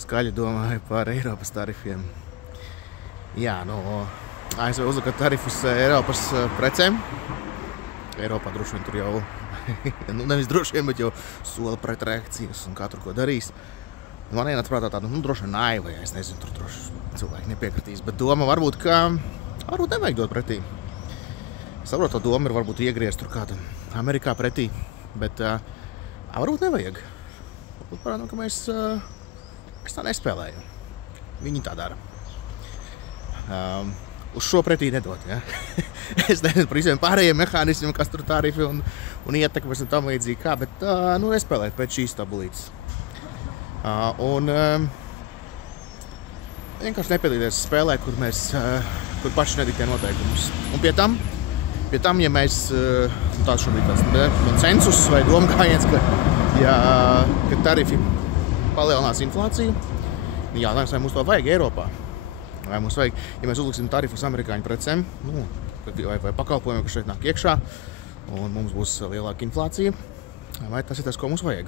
skaļi domāju par Eiropas tarifiem. Jā, ASV uzlika tarifus Eiropas precēm. Eiropā droši vien tur jau, nevis droši vien, bet jau sola pret reakcijas un katru ko darīs. Man ienāca prātā tāda, droši vien naiva, ja es nezinu, tur droši cilvēki nepiekritīs, bet doma varbūt nevajag dot pretī. Saprotu, tā doma ir varbūt iegriezt tur kāda Amerikā pretī, bet varbūt nevajag. Varbūt parādām, ka mēs tā nespēlējam. Viņi tā dara. Uz šo pretī nedot, ja? Es nezinu par visiem pārējiem mehānismiem, kas tur tarifi un ietekmes un tam līdzīgi kā, bet nespēlēt pēc šīs tabulītes. Vienkārši nepiedalīties spēlē, kur paši nediktē noteikumus. Un pie tam, ja mēs, tāds šobrīd tāds konsensus vai domgājiens, ka tarifi palielinās inflāciju, jādomās, vai mums to vajag Eiropā. Vai mums vajag, ja mēs uzliksim tarifus amerikāņu precēm, vai pakalpojumiem, kas šeit nāk iekšā, un mums būs lielāka inflācija, vai tas ir tas, ko mums vajag?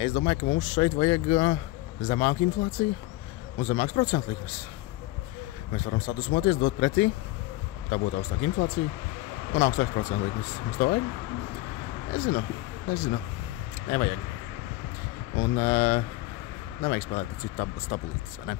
Es domāju, ka mums šeit vajag zemāku inflāciju un zemāks procentu likmes. Mēs varam sadusmoties, dot pretī, tā būtu augstāka inflācija un augstāks procentu likmes. Mums to vajag? Nezinu. Nevajag. Un nevajag spēlēt citu stabulītes, vai ne?